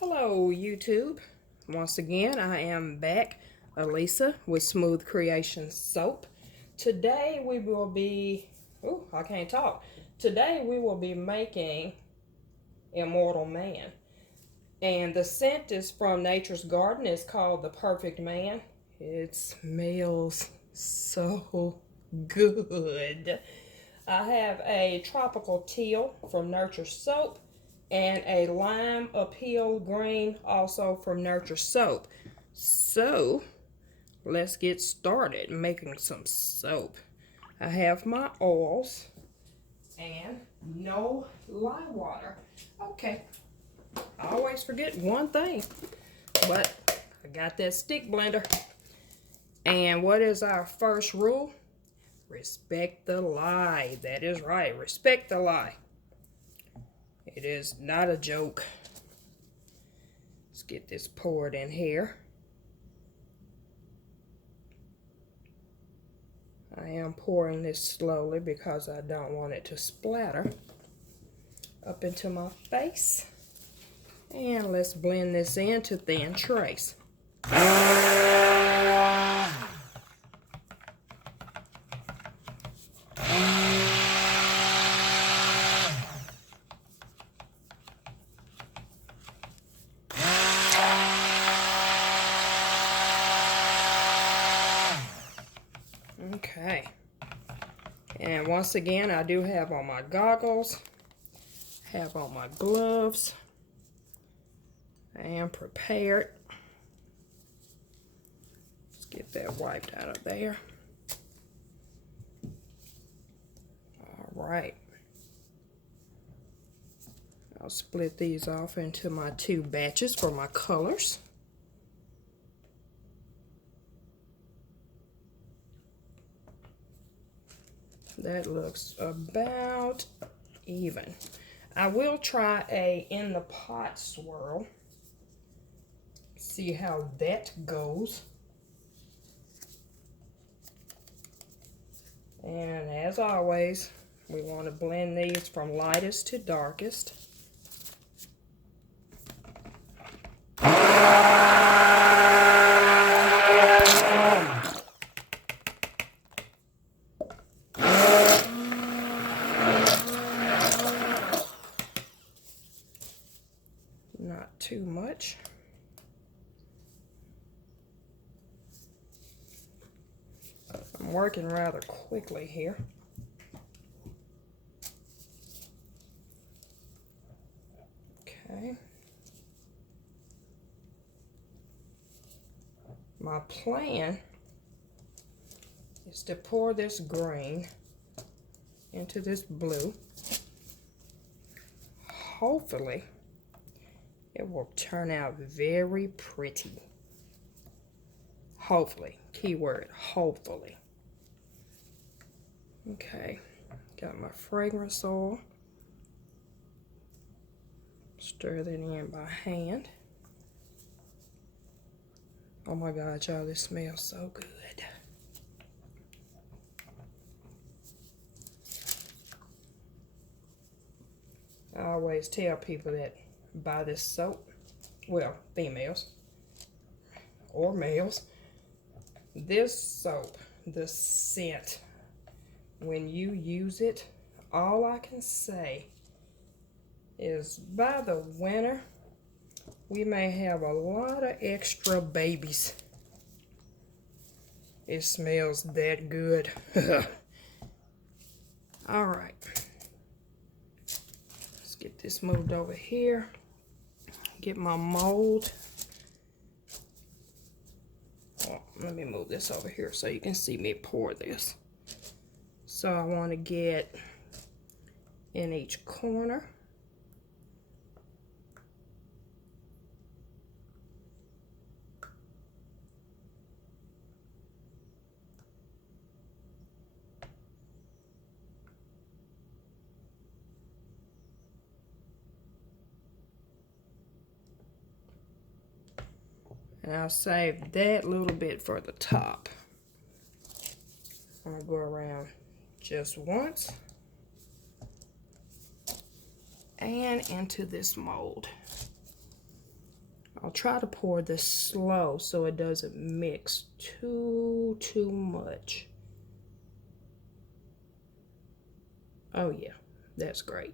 Hello YouTube. Once again, I am back, Alisa, with Smooth Kreations Soap. Today we will be, I can't talk. Today we will be making Immortal Man. And the scent is from Nature's Garden. It's called The Perfect Man. It smells so good. I have a tropical teal from Nurture Soap and a lime appeal green also from Nurture Soap. So let's get started making some soap. I have my oils and no lye water. Okay, I always forget one thing, but I got that stick blender. And what is our first rule? Respect the lye. That is right, respect the lye. It is not a joke. Let's get this poured in here. I am pouring this slowly because I don't want it to splatter up into my face. And let's blend this into thin trace. Okay, and once again, I do have on my goggles, have on my gloves. I am prepared. Let's get that wiped out of there. All right. I'll split these off into my two batches for my colors. That looks about even. I will try a in the pot swirl. See how that goes. And as always, we want to blend these from lightest to darkest. Not too much. I'm working rather quickly here. Okay. My plan is to pour this green into this blue. Hopefully, it will turn out very pretty. Hopefully. Keyword, hopefully. Okay. Got my fragrance oil. Stir that in by hand. Oh my God, y'all, this smells so good. I always tell people that buy this soap, well, females or males, this soap, the scent, when you use it, all I can say is by the winter, we may have a lot of extra babies. It smells that good. All right. Let's get this moved over here. Get my mold. Oh, let me move this over here so you can see me pour this. So I want to get in each corner. And I'll save that little bit for the top. I'm going to go around just once. And into this mold. I'll try to pour this slow so it doesn't mix too much. Oh yeah, that's great.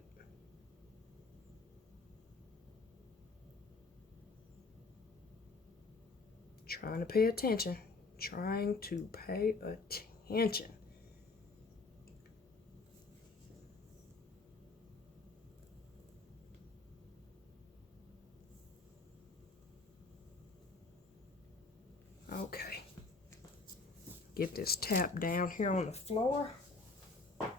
Trying to pay attention. Trying to pay attention. Okay. Get this tap down here on the floor. Get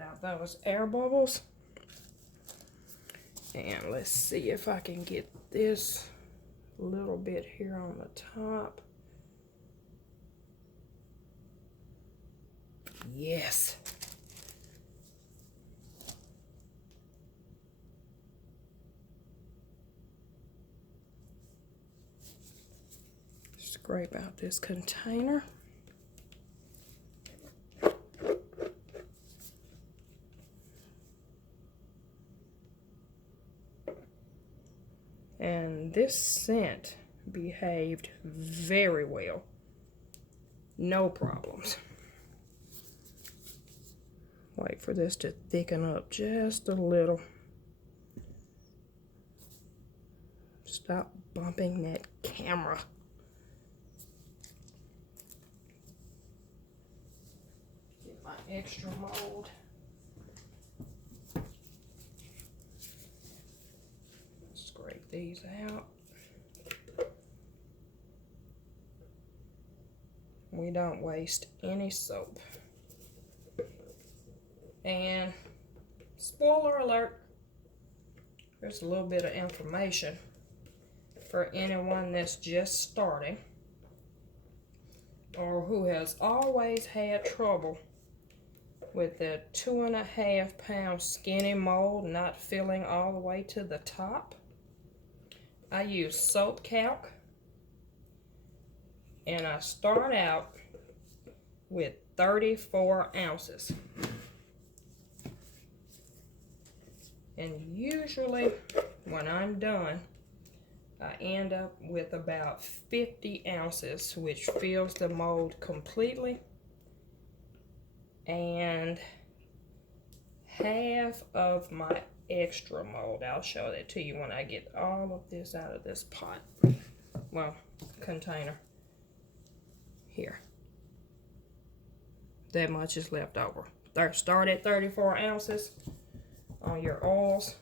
out those air bubbles. And let's see if I can get this little bit here on the top. Yes. Scrape out this container. And this scent behaved very well. No problems. Wait for this to thicken up just a little. Stop bumping that camera. Get my extra mold. Scrape these out. We don't waste any soap. And spoiler alert, there's a little bit of information for anyone that's just starting or who has always had trouble with the 2.5 pound skinny mold not filling all the way to the top. I use soap calc, and I start out with 34 ounces. And usually when I'm done, I end up with about 50 ounces, which fills the mold completely. And half of my extra mold, I'll show that to you when I get all of this out of this pot. Well, container. Here. That much is left over. Start at 34 ounces on your oils.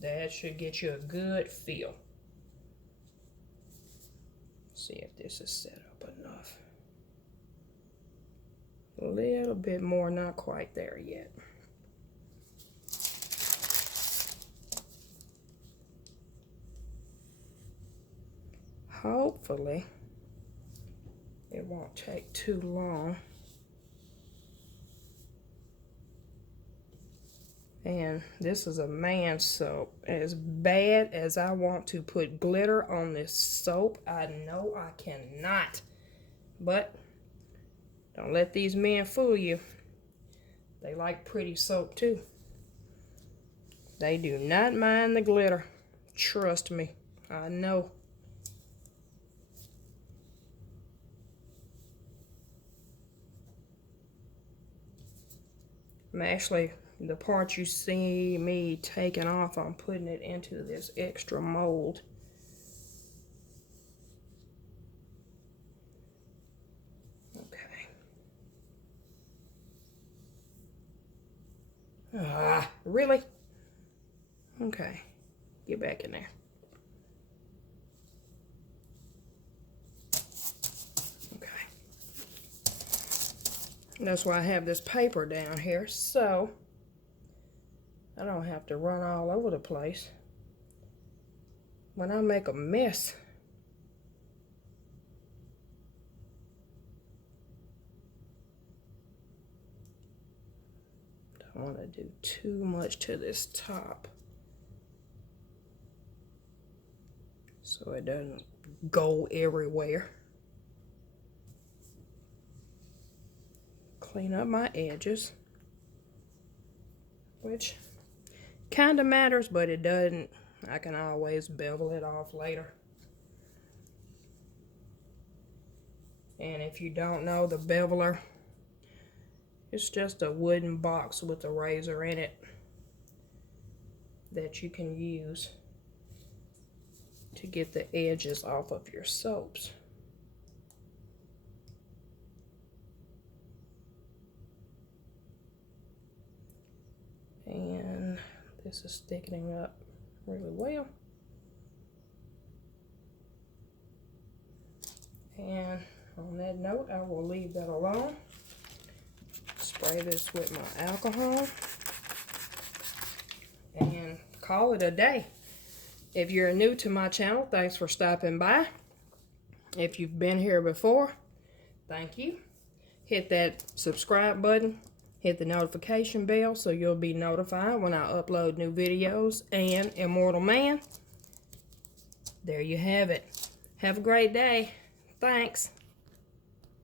That should get you a good feel. See if this is set up enough. A little bit more, not quite there yet. Hopefully, it won't take too long. And this is a man soap. As bad as I want to put glitter on this soap, I know I cannot. But don't let these men fool you. They like pretty soap too. They do not mind the glitter. Trust me, I know. I'm actually, the part you see me taking off, I'm putting it into this extra mold. Okay. Really? Okay. Get back in there. Okay. That's why I have this paper down here, so I don't have to run all over the place. When I make a mess, don't want to do too much to this top so it doesn't go everywhere. Clean up my edges, which kind of matters, but it doesn't. I can always bevel it off later. And if you don't know, the beveler, it's just a wooden box with a razor in it that you can use to get the edges off of your soaps. And this is thickening up really well. And on that note, I will leave that alone. Spray this with my alcohol and call it a day. If you're new to my channel, thanks for stopping by. If you've been here before, thank you. Hit that subscribe button. Hit the notification bell so you'll be notified when I upload new videos. And Immortal Man, there you have it. Have a great day. Thanks.